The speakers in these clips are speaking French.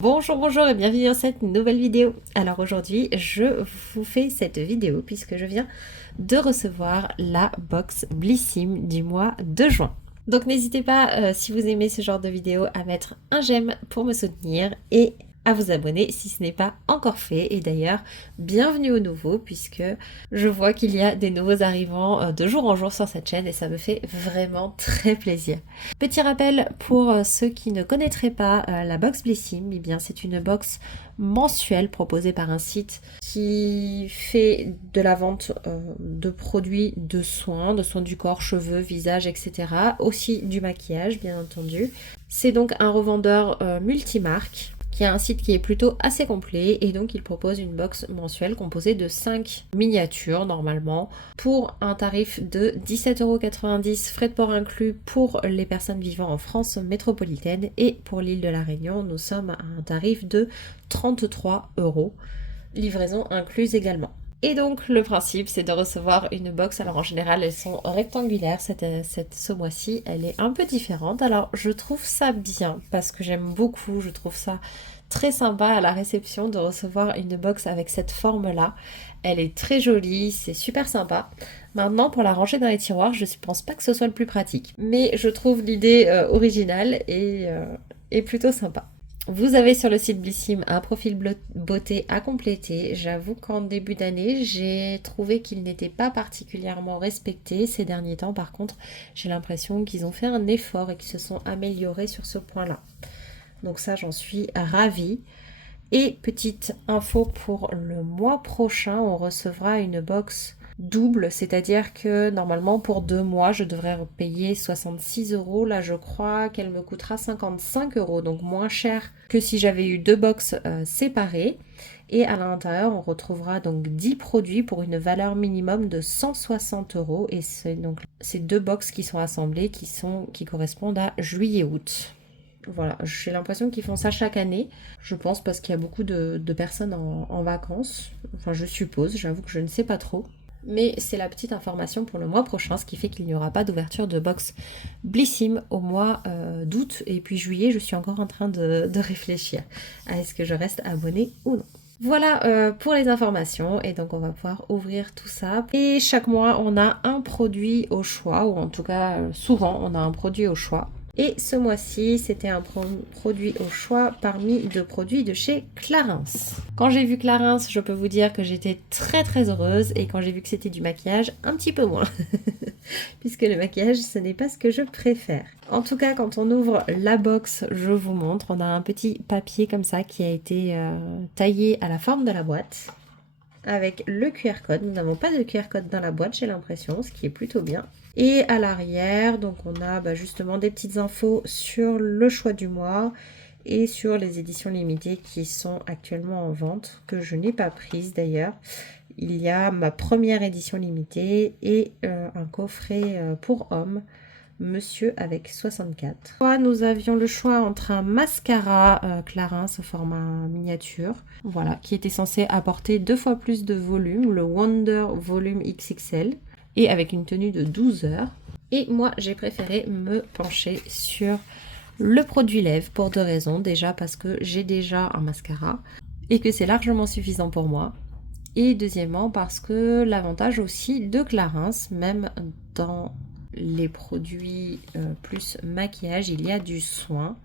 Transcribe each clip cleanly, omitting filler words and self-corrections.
Bonjour et bienvenue dans cette nouvelle vidéo. Alors aujourd'hui, je vous fais cette vidéo puisque je viens de recevoir la box Blissim du mois de juin. Donc n'hésitez pas, si vous aimez ce genre de vidéo, à mettre un j'aime pour me soutenir et à vous abonner si ce n'est pas encore fait. Et d'ailleurs, bienvenue aux nouveaux puisque je vois qu'il y a des nouveaux arrivants de jour en jour sur cette chaîne et ça me fait vraiment très plaisir. Petit rappel pour ceux qui ne connaîtraient pas la box Blissim, eh bien c'est une box mensuelle proposée par un site qui fait de la vente de produits de soins du corps, cheveux, visage, etc. Aussi du maquillage, bien entendu. C'est donc un revendeur multimarque qui a un site qui est plutôt assez complet et donc il propose une box mensuelle composée de 5 miniatures normalement pour un tarif de 17,90 €, frais de port inclus pour les personnes vivant en France métropolitaine, et pour l'île de la Réunion nous sommes à un tarif de 33 €, livraison incluse également. Et donc le principe c'est de recevoir une box. Alors en général elles sont rectangulaires, ce mois-ci elle est un peu différente. Alors je trouve ça bien parce que j'aime beaucoup, je trouve ça très sympa à la réception de recevoir une box avec cette forme là. Elle est très jolie, c'est super sympa. Maintenant pour la ranger dans les tiroirs je ne pense pas que ce soit le plus pratique. Mais je trouve l'idée originale et plutôt sympa. Vous avez sur le site Blissim un profil beauté à compléter. J'avoue qu'en début d'année, j'ai trouvé qu'il n'était pas particulièrement respecté. Ces derniers temps, par contre, j'ai l'impression qu'ils ont fait un effort et qu'ils se sont améliorés sur ce point-là. Donc ça, j'en suis ravie. Et petite info pour le mois prochain, on recevra une box double, c'est-à-dire que normalement pour 2 mois je devrais payer 66 €. Là je crois qu'elle me coûtera 55 €, donc moins cher que si j'avais eu 2 box séparées. Et à l'intérieur on retrouvera donc 10 produits pour une valeur minimum de 160 €. Et c'est donc ces 2 box qui sont assemblées qui correspondent à juillet-août. Voilà, j'ai l'impression qu'ils font ça chaque année, je pense parce qu'il y a beaucoup de personnes en vacances. Enfin, je suppose, j'avoue que je ne sais pas trop. Mais c'est la petite information pour le mois prochain, ce qui fait qu'il n'y aura pas d'ouverture de box Blissim au mois d'août. Et puis juillet, je suis encore en train de réfléchir à est-ce que je reste abonnée ou non. Voilà pour les informations, et donc on va pouvoir ouvrir tout ça. Et chaque mois, on a un produit au choix, ou en tout cas souvent, on a un produit au choix. Et ce mois-ci, c'était un produit au choix parmi 2 produits de chez Clarins. Quand j'ai vu Clarins, je peux vous dire que j'étais très heureuse, et quand j'ai vu que c'était du maquillage, un petit peu moins. Puisque le maquillage, ce n'est pas ce que je préfère. En tout cas, quand on ouvre la box, je vous montre, on a un petit papier comme ça qui a été taillé à la forme de la boîte, avec le QR code. Nous n'avons pas de QR code dans la boîte, j'ai l'impression, ce qui est plutôt bien. Et à l'arrière, donc on a justement des petites infos sur le choix du mois et sur les éditions limitées qui sont actuellement en vente, que je n'ai pas prises d'ailleurs. Il y a ma première édition limitée et un coffret pour hommes, monsieur avec 64. Nous avions le choix entre un mascara Clarins au format miniature, voilà, qui était censé apporter 2 fois plus de volume, le Wonder Volume XXL, et avec une tenue de 12 heures. Et moi, j'ai préféré me pencher sur le produit lèvres pour 2 raisons. Déjà parce que j'ai déjà un mascara et que c'est largement suffisant pour moi. Et deuxièmement parce que l'avantage aussi de Clarins, même dans les produits plus maquillage, il y a du soin,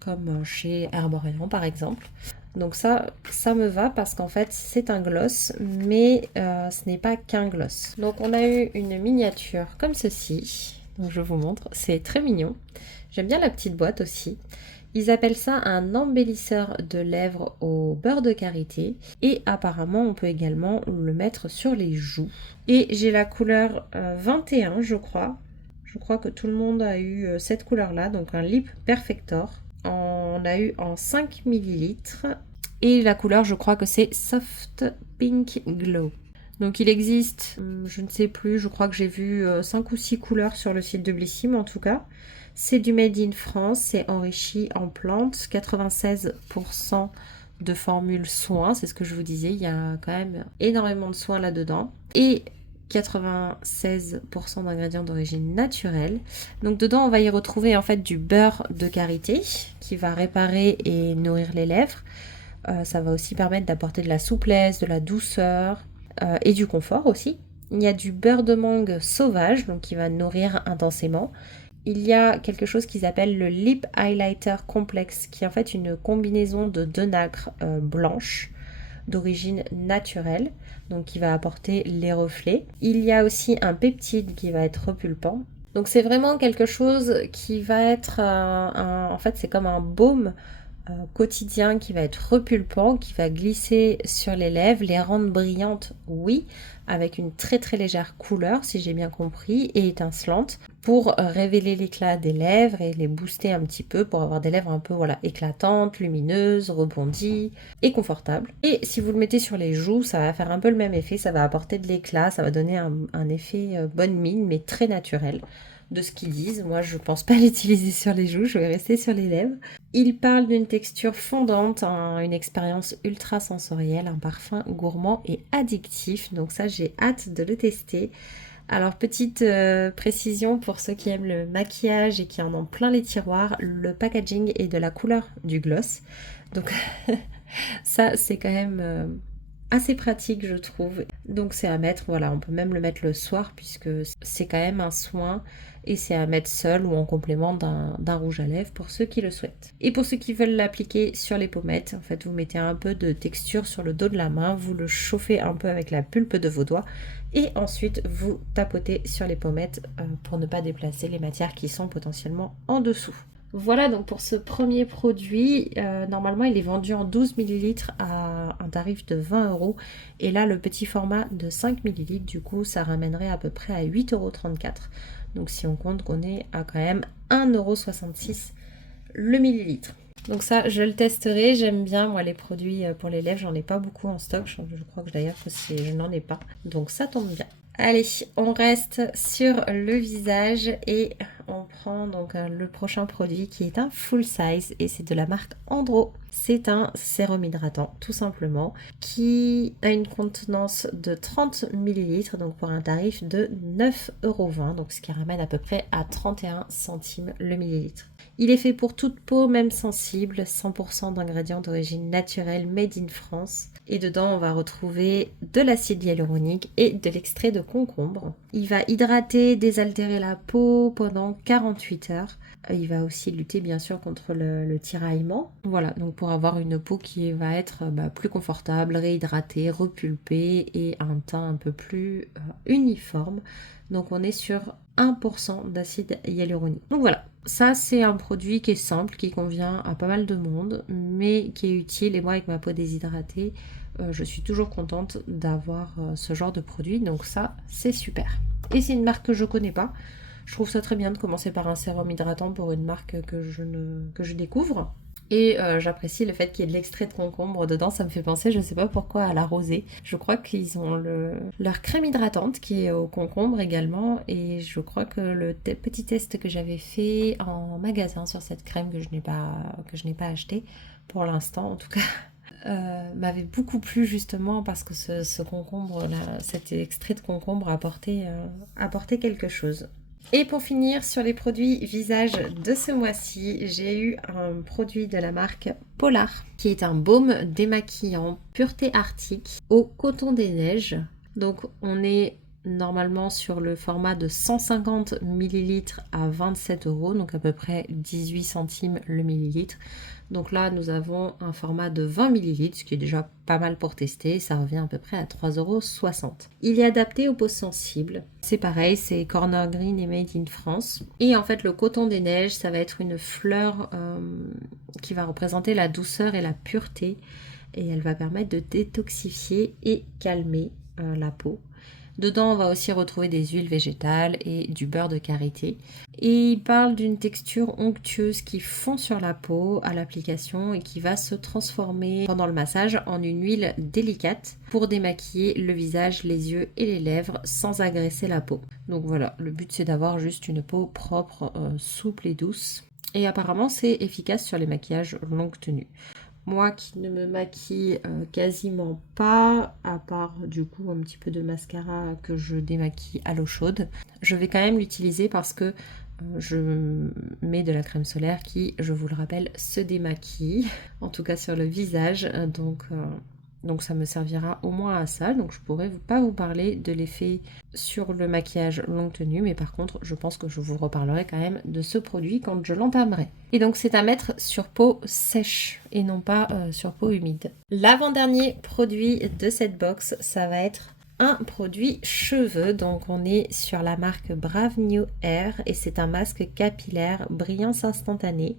comme chez Herborian par exemple. Donc ça me va parce qu'en fait c'est un gloss, mais ce n'est pas qu'un gloss. Donc on a eu une miniature comme ceci, donc je vous montre, c'est très mignon. J'aime bien la petite boîte aussi. Ils appellent ça un embellisseur de lèvres au beurre de karité, et apparemment on peut également le mettre sur les joues. Et j'ai la couleur 21 je crois. Je crois que tout le monde a eu cette couleur là, donc un Lip Perfector. On a eu en 5 ml et la couleur je crois que c'est Soft Pink Glow. Donc il existe, je ne sais plus, je crois que j'ai vu 5 ou 6 couleurs sur le site de Blissim en tout cas. C'est du Made in France, c'est enrichi en plantes, 96% de formules soins, c'est ce que je vous disais, il y a quand même énormément de soins là-dedans. Et 96% d'ingrédients d'origine naturelle. Donc dedans, on va y retrouver en fait du beurre de karité qui va réparer et nourrir les lèvres. Ça va aussi permettre d'apporter de la souplesse, de la douceur et du confort aussi. Il y a du beurre de mangue sauvage, donc qui va nourrir intensément. Il y a quelque chose qu'ils appellent le Lip Highlighter Complex, qui est en fait une combinaison de 2 nacres blanches d'origine naturelle, donc qui va apporter les reflets. Il y a aussi un peptide qui va être repulpant. Donc c'est vraiment quelque chose qui va être, en fait c'est comme un baume quotidien qui va être repulpant, qui va glisser sur les lèvres, les rendre brillantes, oui, avec une très très légère couleur, si j'ai bien compris, et étincelante, pour révéler l'éclat des lèvres et les booster un petit peu, pour avoir des lèvres un peu voilà, éclatantes, lumineuses, rebondies et confortables. Et si vous le mettez sur les joues, ça va faire un peu le même effet, ça va apporter de l'éclat, ça va donner un effet bonne mine, mais très naturel. De ce qu'ils disent. Moi, je pense pas l'utiliser sur les joues, je vais rester sur les lèvres. Ils parlent d'une texture fondante, une expérience ultra sensorielle, un parfum gourmand et addictif. Donc ça, j'ai hâte de le tester. Alors, petite précision pour ceux qui aiment le maquillage et qui en ont plein les tiroirs, le packaging est de la couleur du gloss. Donc ça, c'est quand même assez pratique, je trouve. Donc c'est à mettre, voilà, on peut même le mettre le soir puisque c'est quand même un soin et c'est à mettre seul ou en complément d'un rouge à lèvres pour ceux qui le souhaitent. Et pour ceux qui veulent l'appliquer sur les pommettes, en fait vous mettez un peu de texture sur le dos de la main, vous le chauffez un peu avec la pulpe de vos doigts et ensuite vous tapotez sur les pommettes pour ne pas déplacer les matières qui sont potentiellement en dessous. Voilà donc pour ce premier produit, normalement il est vendu en 12 ml à un tarif de 20 € et là le petit format de 5 ml du coup ça ramènerait à peu près à 8,34 €. Donc si on compte qu'on est à quand même 1,66 € le millilitre. Donc ça je le testerai, j'aime bien moi les produits pour les lèvres, j'en ai pas beaucoup en stock, je crois que d'ailleurs je n'en ai pas, donc ça tombe bien. Allez, on reste sur le visage et on prend donc le prochain produit qui est un full size et c'est de la marque Andro. C'est un sérum hydratant tout simplement qui a une contenance de 30 ml donc pour un tarif de 9,20 €, donc ce qui ramène à peu près à 31 centimes le millilitre. Il est fait pour toute peau, même sensible, 100% d'ingrédients d'origine naturelle made in France. Et dedans, on va retrouver de l'acide hyaluronique et de l'extrait de concombre. Il va hydrater, désaltérer la peau pendant 48 heures. Il va aussi lutter bien sûr contre le tiraillement. Voilà, donc pour avoir une peau qui va être plus confortable, réhydratée, repulpée et un teint un peu plus uniforme. Donc on est sur 1% d'acide hyaluronique. Donc voilà, ça c'est un produit qui est simple, qui convient à pas mal de monde, mais qui est utile. Et moi avec ma peau déshydratée, je suis toujours contente d'avoir ce genre de produit. Donc ça c'est super. Et c'est une marque que je connais pas. Je trouve ça très bien de commencer par un sérum hydratant pour une marque que je découvre. Et j'apprécie le fait qu'il y ait de l'extrait de concombre dedans, ça me fait penser, je ne sais pas pourquoi, à la rosée. Je crois qu'ils ont leur crème hydratante qui est au concombre également. Et je crois que le petit test que j'avais fait en magasin sur cette crème que je n'ai pas acheté pour l'instant en tout cas, m'avait beaucoup plu justement parce que ce concombre là, cet extrait de concombre apportait quelque chose. Et pour finir sur les produits visage de ce mois-ci, j'ai eu un produit de la marque Polar qui est un baume démaquillant pureté arctique au coton des neiges. Donc on est normalement sur le format de 150 ml à 27 €, donc à peu près 18 centimes le millilitre. Donc là, nous avons un format de 20 ml, ce qui est déjà pas mal pour tester. Ça revient à peu près à 3,60 €. Il est adapté aux peaux sensibles. C'est pareil, c'est Corner Green et Made in France. Et en fait, le coton des neiges, ça va être une fleur qui va représenter la douceur et la pureté. Et elle va permettre de détoxifier et calmer la peau. Dedans, on va aussi retrouver des huiles végétales et du beurre de karité. Et il parle d'une texture onctueuse qui fond sur la peau à l'application et qui va se transformer pendant le massage en une huile délicate pour démaquiller le visage, les yeux et les lèvres sans agresser la peau. Donc voilà, le but c'est d'avoir juste une peau propre, souple et douce. Et apparemment, c'est efficace sur les maquillages longue tenue. Moi qui ne me maquille quasiment pas, à part du coup un petit peu de mascara que je démaquille à l'eau chaude, je vais quand même l'utiliser parce que je mets de la crème solaire qui, je vous le rappelle, se démaquille, en tout cas sur le visage, donc ça me servira au moins à ça. Donc je pourrais pas vous parler de l'effet sur le maquillage longue tenue, mais par contre je pense que je vous reparlerai quand même de ce produit quand je l'entamerai. Et donc c'est à mettre sur peau sèche et non pas sur peau humide. L'avant-dernier produit de cette box, ça va être un produit cheveux. Donc on est sur la marque Brave New Hair et c'est un masque capillaire brillance instantanée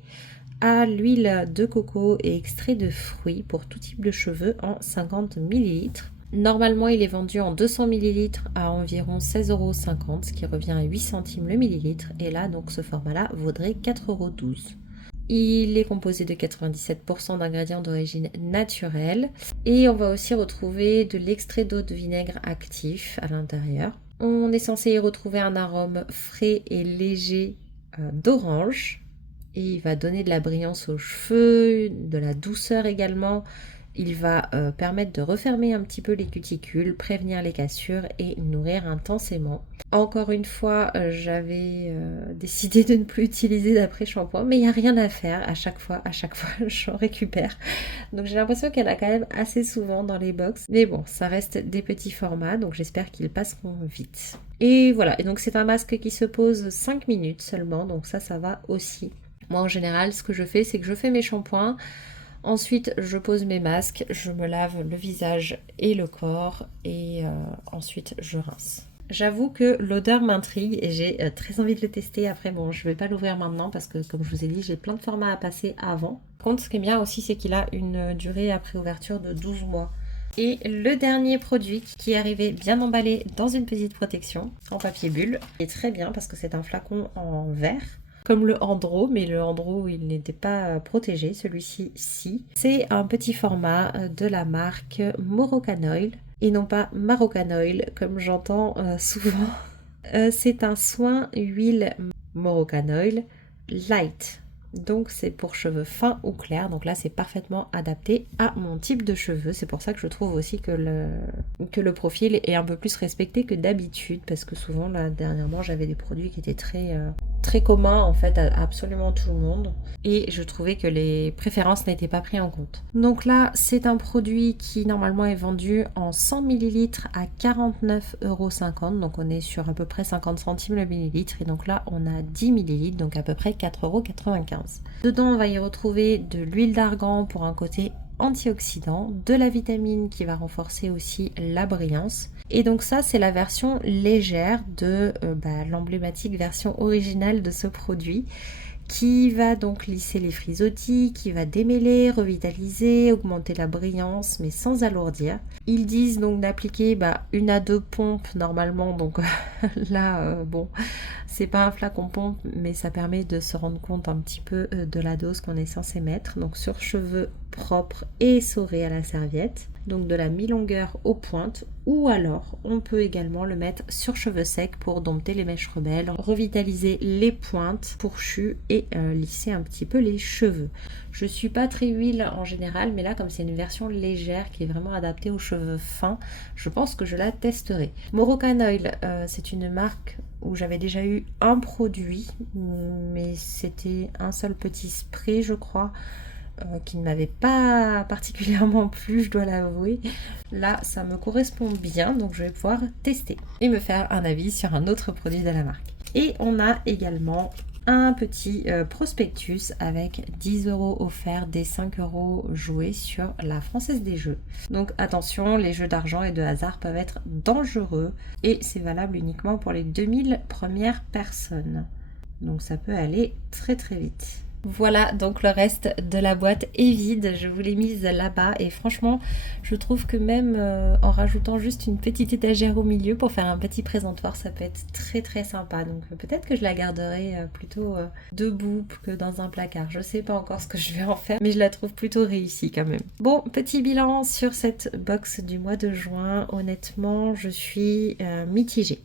à l'huile de coco et extrait de fruits pour tout type de cheveux en 50 ml. Normalement, il est vendu en 200 ml à environ 16,50 €, ce qui revient à 8 centimes le millilitre. Et là, donc, ce format-là vaudrait 4,12 €. Il est composé de 97% d'ingrédients d'origine naturelle. Et on va aussi retrouver de l'extrait d'eau de vinaigre actif à l'intérieur. On est censé y retrouver un arôme frais et léger d'orange. Et il va donner de la brillance aux cheveux, de la douceur également. Il va permettre de refermer un petit peu les cuticules, prévenir les cassures et nourrir intensément. Encore une fois, j'avais décidé de ne plus utiliser d'après-shampoing, mais il n'y a rien à faire. À chaque fois, j'en récupère. Donc j'ai l'impression qu'elle a quand même assez souvent dans les box. Mais bon, ça reste des petits formats, donc j'espère qu'ils passeront vite. Et voilà, et donc c'est un masque qui se pose 5 minutes seulement, donc ça va aussi. Moi en général ce que je fais c'est que je fais mes shampoings, ensuite je pose mes masques, je me lave le visage et le corps et ensuite je rince. J'avoue que l'odeur m'intrigue et j'ai très envie de le tester. Après bon, je vais pas l'ouvrir maintenant parce que comme je vous ai dit j'ai plein de formats à passer avant. Par contre ce qui est bien aussi c'est qu'il a une durée après ouverture de 12 mois. Et le dernier produit qui est arrivé bien emballé dans une petite protection en papier bulle, est très bien parce que c'est un flacon en verre. Comme le Andro, mais le Andro il n'était pas protégé, celui-ci si. C'est un petit format de la marque Moroccan Oil et non pas Moroccan Oil comme j'entends souvent. C'est un soin huile Moroccan Oil Light. Donc c'est pour cheveux fins ou clairs, donc là c'est parfaitement adapté à mon type de cheveux. C'est pour ça que je trouve aussi que le profil est un peu plus respecté que d'habitude, parce que souvent là dernièrement j'avais des produits qui étaient très communs en fait à absolument tout le monde et je trouvais que les préférences n'étaient pas prises en compte. Donc là c'est un produit qui normalement est vendu en 100 ml à 49,50 €, donc on est sur à peu près 50 centimes le millilitre et donc là on a 10 ml, donc à peu près 4,95 €. Dedans on va y retrouver de l'huile d'argan pour un côté antioxydant, de la vitamine qui va renforcer aussi la brillance. Et donc ça c'est la version légère de l'emblématique version originale de ce produit qui va donc lisser les frisottis, qui va démêler, revitaliser, augmenter la brillance mais sans alourdir. Ils disent donc d'appliquer 1 à 2 pompes normalement, donc là bon c'est pas un flacon pompe mais ça permet de se rendre compte un petit peu de la dose qu'on est censé mettre, donc sur cheveux propres et essorés à la serviette, donc de la mi-longueur aux pointes, ou alors on peut également le mettre sur cheveux secs pour dompter les mèches rebelles, revitaliser les pointes fourchues et lisser un petit peu les cheveux. Je suis pas très huile en général, mais là comme c'est une version légère qui est vraiment adaptée aux cheveux fins, je pense que je la testerai. Moroccan Oil, c'est une marque où j'avais déjà eu un produit, mais c'était un seul petit spray je crois, qui ne m'avait pas particulièrement plu, je dois l'avouer. Là, ça me correspond bien, donc je vais pouvoir tester et me faire un avis sur un autre produit de la marque. Et on a également un petit prospectus avec 10 € offerts des 5 € joués sur la Française des Jeux. Donc attention, les jeux d'argent et de hasard peuvent être dangereux et c'est valable uniquement pour les 2000 premières personnes. Donc ça peut aller très très vite. Voilà, donc le reste de la boîte est vide, je vous l'ai mise là-bas et franchement je trouve que même en rajoutant juste une petite étagère au milieu pour faire un petit présentoir, ça peut être très très sympa. Donc peut-être que je la garderai plutôt debout que dans un placard, je sais pas encore ce que je vais en faire, mais je la trouve plutôt réussie quand même. Bon, petit bilan sur cette box du mois de juin, honnêtement je suis mitigée.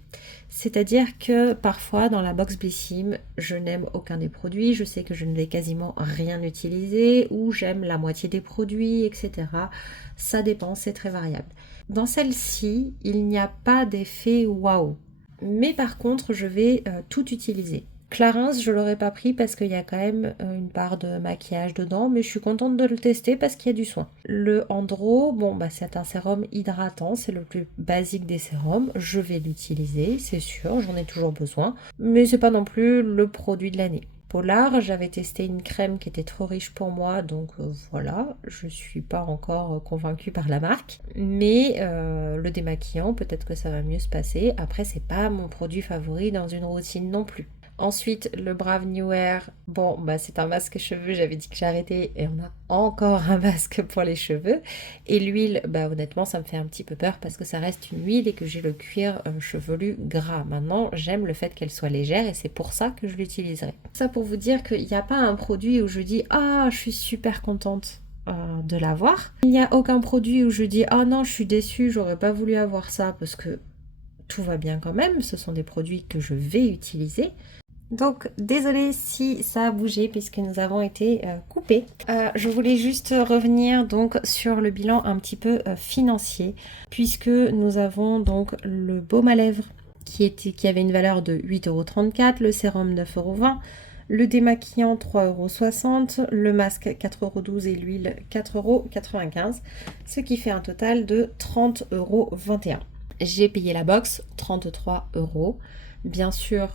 C'est-à-dire que parfois dans la box Blissim, je n'aime aucun des produits, je sais que je ne vais quasiment rien utiliser, ou j'aime la moitié des produits, etc. Ça dépend, c'est très variable. Dans celle-ci, il n'y a pas d'effet waouh. Mais par contre, je vais tout utiliser. Clarins, je l'aurais pas pris parce qu'il y a quand même une part de maquillage dedans, mais je suis contente de le tester parce qu'il y a du soin. Le Andro, bon bah c'est un sérum hydratant, c'est le plus basique des sérums. Je vais l'utiliser, c'est sûr, j'en ai toujours besoin, mais c'est pas non plus le produit de l'année. Polar, j'avais testé une crème qui était trop riche pour moi, donc voilà, je suis pas encore convaincue par la marque, mais le démaquillant, peut-être que ça va mieux se passer. Après, c'est pas mon produit favori dans une routine non plus. Ensuite, le Brave New Air, bon, bah c'est un masque cheveux, j'avais dit que j'arrêtais et on a encore un masque pour les cheveux. Et l'huile, bah honnêtement, ça me fait un petit peu peur parce que ça reste une huile et que j'ai le cuir chevelu gras. Maintenant, j'aime le fait qu'elle soit légère et c'est pour ça que je l'utiliserai. Ça pour vous dire qu'il n'y a pas un produit où je dis « Ah, je suis super contente ». De l'avoir. Il n'y a aucun produit où je dis « Ah non, je suis déçue, j'aurais pas voulu avoir ça » parce que tout va bien quand même, ce sont des produits que je vais utiliser. Donc désolée si ça a bougé puisque nous avons été coupés. Je voulais juste revenir donc sur le bilan un petit peu financier puisque nous avons donc le baume à lèvres qui avait une valeur de 8,34 €, le sérum 9,20 €, le démaquillant 3,60 €, le masque 4,12 € et l'huile 4,95 €, ce qui fait un total de 30,21 €. J'ai payé la box 33 €. Bien sûr,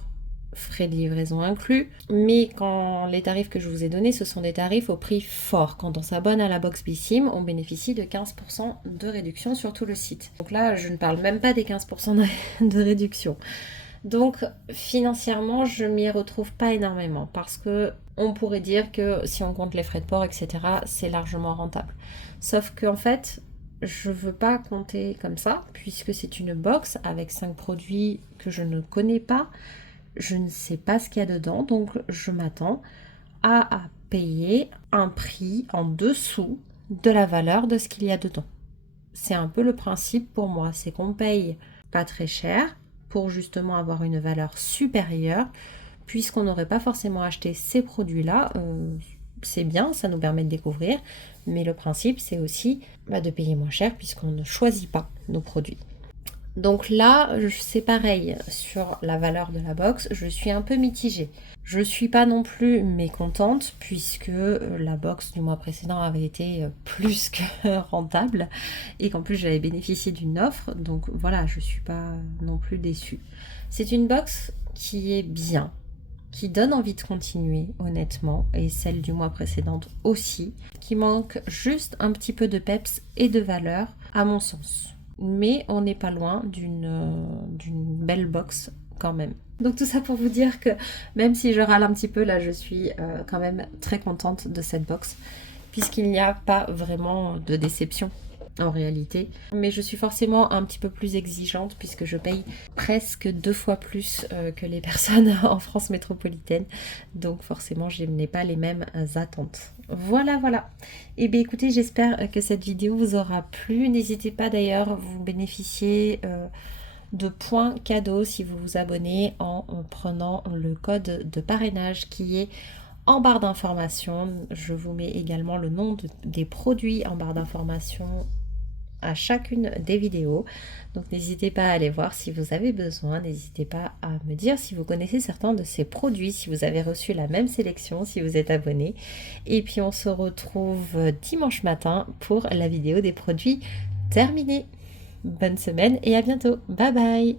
frais de livraison inclus, mais quand les tarifs que je vous ai donnés, ce sont des tarifs au prix fort. Quand on s'abonne à la box Blissim, on bénéficie de 15% de réduction sur tout le site. Donc là, je ne parle même pas des 15% de réduction. Donc financièrement, je m'y retrouve pas énormément parce que on pourrait dire que si on compte les frais de port, etc., c'est largement rentable. Sauf qu'en fait, je veux pas compter comme ça puisque c'est une box avec 5 produits que je ne connais pas. Je ne sais pas ce qu'il y a dedans, donc je m'attends à payer un prix en dessous de la valeur de ce qu'il y a dedans. C'est un peu le principe pour moi, c'est qu'on paye pas très cher pour justement avoir une valeur supérieure, puisqu'on n'aurait pas forcément acheté ces produits-là. C'est bien, ça nous permet de découvrir, mais le principe c'est aussi de payer moins cher puisqu'on ne choisit pas nos produits. Donc là, c'est pareil sur la valeur de la box, je suis un peu mitigée. Je suis pas non plus mécontente puisque la box du mois précédent avait été plus que rentable et qu'en plus j'avais bénéficié d'une offre, donc voilà, je suis pas non plus déçue. C'est une box qui est bien, qui donne envie de continuer honnêtement, et celle du mois précédent aussi, qui manque juste un petit peu de peps et de valeur à mon sens. Mais on n'est pas loin d'une belle box quand même. Donc tout ça pour vous dire que même si je râle un petit peu là, je suis quand même très contente de cette box puisqu'il n'y a pas vraiment de déception en réalité. Mais je suis forcément un petit peu plus exigeante puisque je paye presque 2 fois plus que les personnes en France métropolitaine. Donc forcément, je n'ai pas les mêmes attentes. Voilà, voilà. Et bien écoutez, j'espère que cette vidéo vous aura plu. N'hésitez pas d'ailleurs, vous bénéficiez de points cadeaux si vous vous abonnez en prenant le code de parrainage qui est en barre d'information. Je vous mets également le nom des produits en barre d'information à chacune des vidéos. Donc n'hésitez pas à aller voir si vous avez besoin. N'hésitez pas à me dire si vous connaissez certains de ces produits, si vous avez reçu la même sélection, si vous êtes abonné. Et puis on se retrouve dimanche matin pour la vidéo des produits terminés. Bonne semaine et à bientôt. Bye bye.